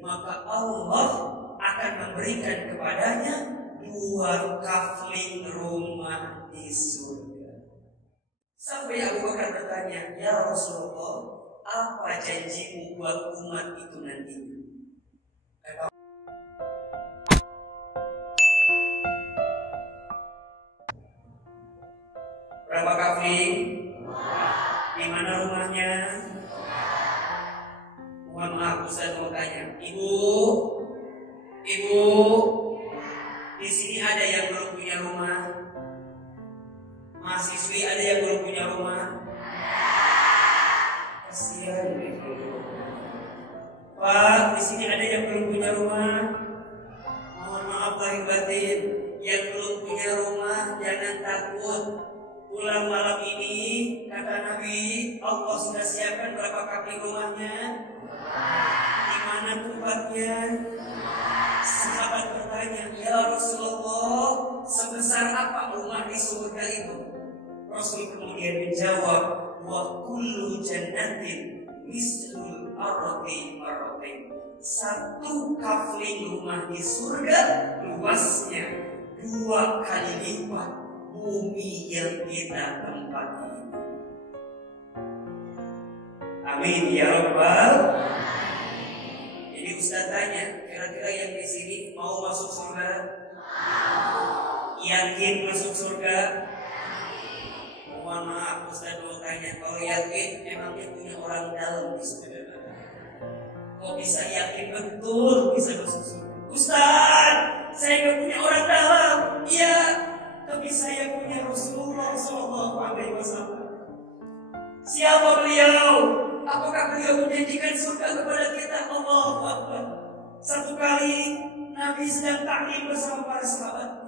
maka Allah akan memberikan kepadanya 2 kafling rumah di surga. Sampai Abu Bakar bertanya, ya Rasulullah, apa janjimu buat umat itu nantinya? Berapa kafling? Di mana rumahnya? Mohon maaf, Ustaz mau tanya, Ibu, di sini ada yang belum punya rumah? Mahasiswi ada yang belum punya rumah? Kasihan. Pak, di sini ada yang belum punya rumah? Mohon maaf lahir batin, yang belum punya rumah jangan takut. Pulang malam ini, kata Nabi, Allah sudah siapkan berapa kafling rumahnya? Di mana tempatnya? Sahabat bertanya, ya Rasulullah, sebesar apa rumah di surga itu? Rasul kemudian menjawab, wa kullu jannatin mislul ardi marratain. 1 kafling rumah di surga luasnya 2 kali lipat bumi yang kita tempati. Amin ya Rabbal. Jadi Ustaz tanya, kira-kira yang di sini mau masuk surga? Yakin masuk surga? Mohon maaf, Ustaz mau tanya, kalau yakin emangnya punya orang dalam di surga? Kok bisa yakin betul bisa masuk surga? Ustaz, saya nggak punya orang dalam. Iya, tapi saya punya Rasulullah SAW. Siapa beliau? Apakah beliau menjanjikan surga kepada kita? Allahu Akbar. 1 kali Nabi sedang taklim bersama para sahabatnya.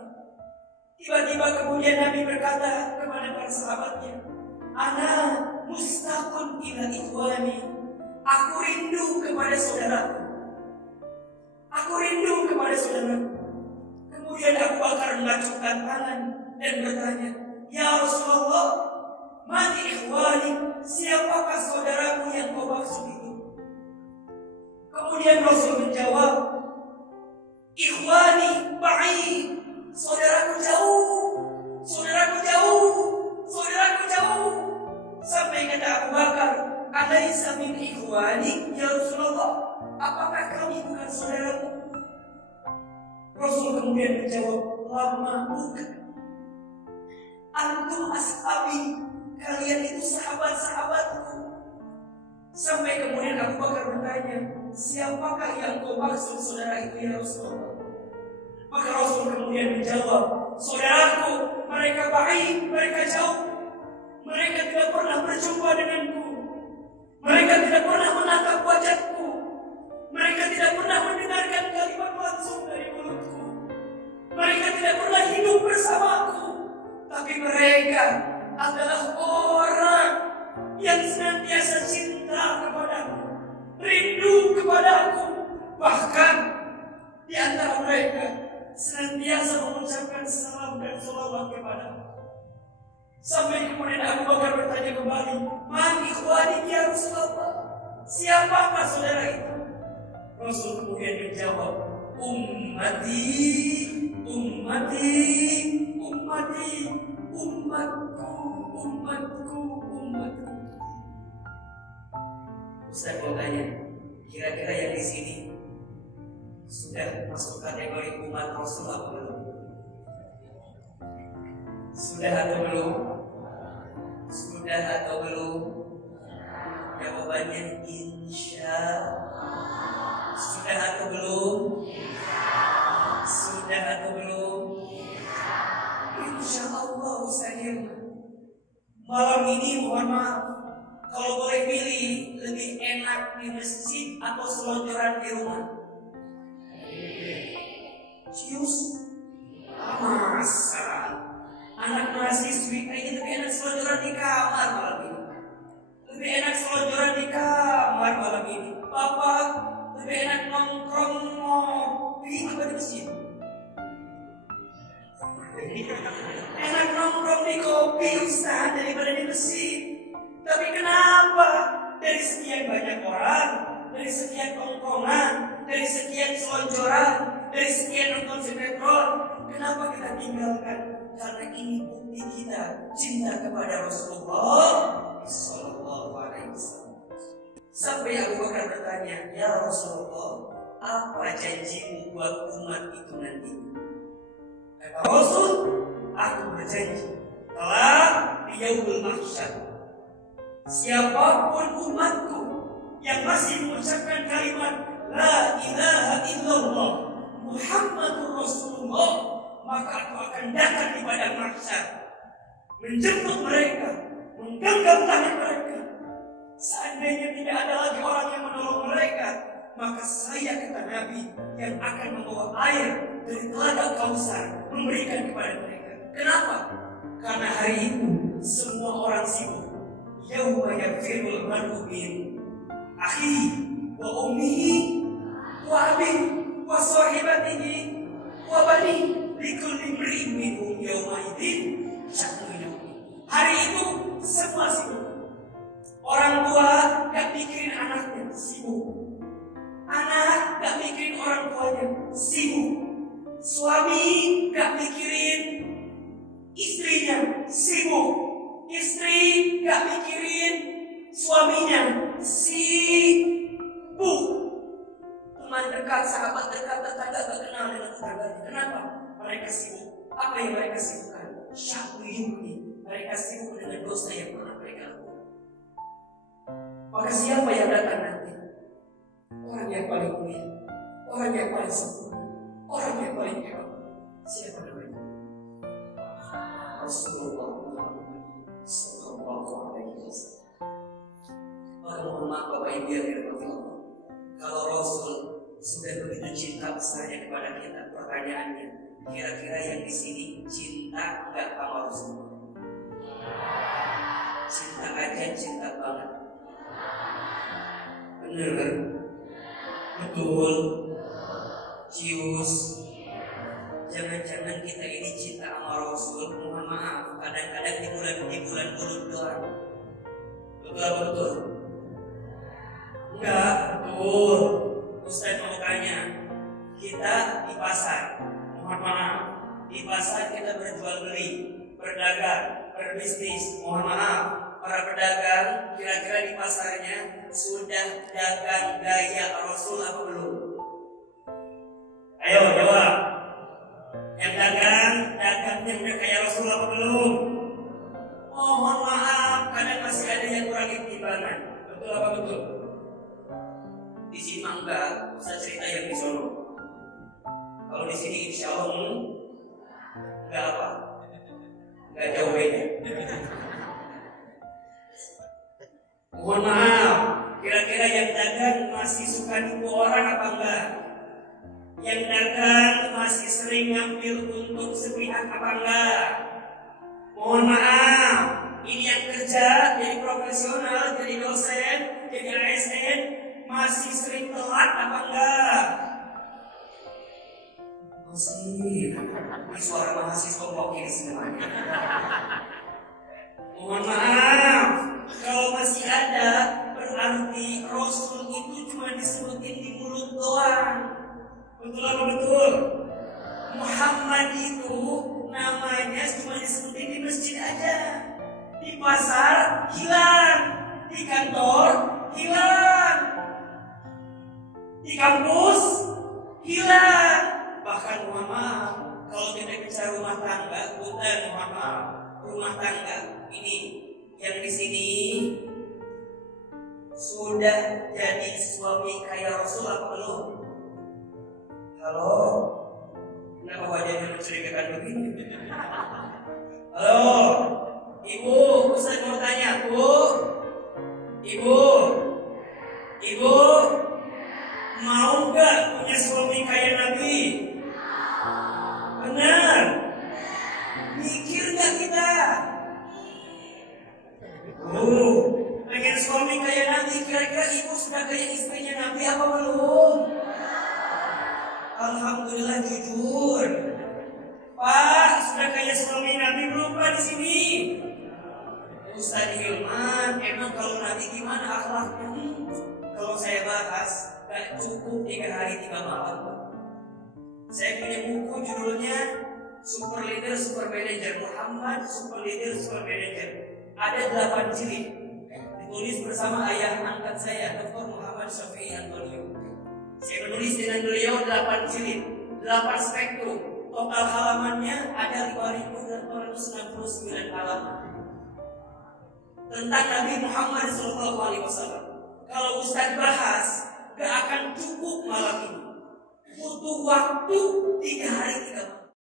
Tiba-tiba kemudian Nabi berkata kepada para sahabatnya, ana mustaqun ila ikhwani. Aku rindu kepada saudaraku. Aku rindu kepada saudaraku. Kemudian Abu Bakar mengacungkan tangan dan bertanya, ya Rasulullah, mati ikhwani, siapakah saudaraku yang kau maksud itu? Kemudian Rasul menjawab, ikhwani ba'id, saudaraku jauh, saudaraku jauh, saudaraku jauh. Sampai kata Abu Bakar, alaisa min ikhwani ya Rasulullah, apakah kami bukan saudaramu? Rasul kemudian menjawab, lama bukan. Antum ashabi, kalian itu sahabat-sahabatku. Sampai kemudian Abu Bakar bertanya, siapakah yang kau maksud saudara itu ya Rasulullah? Maka Rasul kemudian menjawab, saudaraku, mereka baik, mereka jauh. Mereka tidak pernah berjumpa denganku. Mereka tidak pernah menatap wajahku. Mereka tidak pernah mendengarkan kalimat langsung dari mulutku. Mereka tidak pernah hidup bersamaku. Tapi mereka adalah orang yang senantiasa cinta kepadaku, rindu kepadaku. Bahkan di antara mereka senantiasa mengucapkan salam dan sholawat kepadaku. Sampai kemudian Abu Bakar bertanya kembali, man ikhwani ya Rasulullah, siapakah saudara itu? Rasul kemudian menjawab, ummati, ummati, ummati, umatku, umatku, umatku. Ustaz mau tanya, kira-kira yang di sini sudah masuk kategori umat Rasul atau belum? Sudah atau belum? Sudah atau belum? Jawabannya insya. Sudah atau belum? Sudah atau belum? Insya Allah sayang. Malam ini mohon maaf, kalau boleh pilih, lebih enak di masjid atau selonjoran di rumah? Cius? Masa anak mahasiswi kayaknya lebih enak selonjoran di kamar malam ini. Lebih enak selonjoran di kamar malam ini. Bapak lebih enak nongkrong ngopi apa di masjid? Enak nongkrong di kopi Ustaz daripada di masjid. Tapi kenapa? Dari sekian banyak orang, dari sekian tongkrongan, dari Kenapa kita tinggalkan? Karena ini bukti kita cinta kepada Rasulullah Sallallahu Alaihi Wasallam. Sampai Abu Bakar bertanya, ya Rasulullah, apa janjimu buat umat itu nanti? Kata Rasul, aku berjanji telah di yaumul mahsyar, siapapun umatku yang masih mengucapkan kalimat La ilaha illallah Muhammadur Rasulullah, maka aku akan datang di padang mahsyar, menjemput mereka, menggenggam tangan mereka. Seandainya tidak ada lagi orang yang menolong mereka, maka saya, kata Nabi, yang akan membawa air dari telaga Kausar memberikan kepada mereka. Kenapa? Karena hari itu semua orang sibuk. Yauma yafirul mar'u min akhihi wa ummihi wa abihi wa sahibatihi wa banihi likulli imri'in minhum yawma idzin sya'nun yughnihi. Hari itu semua sibuk. Orang tua gak mikirin anaknya, sibuk. Anak gak mikirin orang tuanya, sibuk. Suami gak mikirin istrinya, sibuk. Istri gak mikirin suaminya, sibuk. Teman dekat, sahabat dekat, tetangga gak kenal dengan tetangganya. Kenapa? Mereka sibuk. Apa yang mereka sibukkan? Sya'nun yughnihi. Mereka sibuk dengan dosa yang pernah mereka lakukan. Maka siapa yang datang nanti? Orang yang paling mulia, orang yang paling sempurna, orang yang paling hebat. Siapa namanya? Rasulullah Sallallahu Alaihi Wasallam. Maka mohon maaf Bapak Ibu yang dirahmati Allah, kalau Rasul sudah begitu cinta besarnya kepada kita, pertanyaannya, kira-kira yang di sini cinta enggak sama Rasulullah? Cinta aja, cinta banget. Bener? Betul? Cius? Jangan-jangan kita ini cinta sama Rasul, mohon maaf, kadang-kadang di bulan bulut doang. Betul apa betul? Enggak, betul. Ustaz mau tanya, kita di pasar, mohon maaf, di pasar kita berjual beli, berdagang, berbisnis, mohon maaf, para pedagang kira-kira di pasarnya sudah dagang gaya Rasul apa belum? Ayo jawab. Yang dagangnya udah kayak Rasul apa belum? Mohon maaf, kadang masih ada yang kurang timbangan. Betul apa betul? Di sini mah enggak, usah cerita yang di sono. Kalau di sini insya Allah enggak apa, enggak jauh beda. Mohon maaf, kira-kira yang dagang masih suka nipu orang apa enggak? Yang dagang masih sering ngambil untuk sepihak apa enggak? Mohon maaf, ini yang kerja jadi profesional, jadi dosen, jadi ASN masih sering telat apa enggak? Masih. Ini suara mahasiswa wakil semuanya. Mohon maaf, kalau masih ada, berarti Rasul itu cuma disebutin di mulut doang. Betul apa betul? Muhammad itu namanya cuma disebutin di masjid aja. Di pasar hilang, di kantor hilang, di kampus hilang. Bahkan mohon maaf, kalau kita bicara rumah tangga, bukan mohon maaf, rumah tangga ini yang di sini sudah jadi suami kayak Rasul apa belum? Halo, kenapa wajahnya mencurigakan begini? Halo, Ibu, Ustaz mau tanya, Bu, Ibu, mau nggak punya suami kayak Nabi? Benar? Mikir nggak kita? Pengen suami kayak Nabi, kira-kira ibu sudah kayak istrinya Nabi apa belum? Alhamdulillah jujur. Pak, sudah kayak suami Nabi belum Pak di sini? Ustaz Hilman, emang kalau Nabi gimana akhlaknya? Kalau saya bahas, gak cukup 3 hari 3 malam. Saya punya buku judulnya Super leader, super manager. Muhammad super leader, super manager. Ada 8 jilid. Ditulis bersama ayah angkat saya, Dr. Muhammad Syafi'i Antonio. Saya menulis dengan beliau 8 jilid, 8 spektrum. Total halamannya ada 5.869 halaman. Tentang Nabi Muhammad SAW. Kalau Ustaz bahas, gak akan cukup malam ini. Butuh waktu 3 hari 3 malam.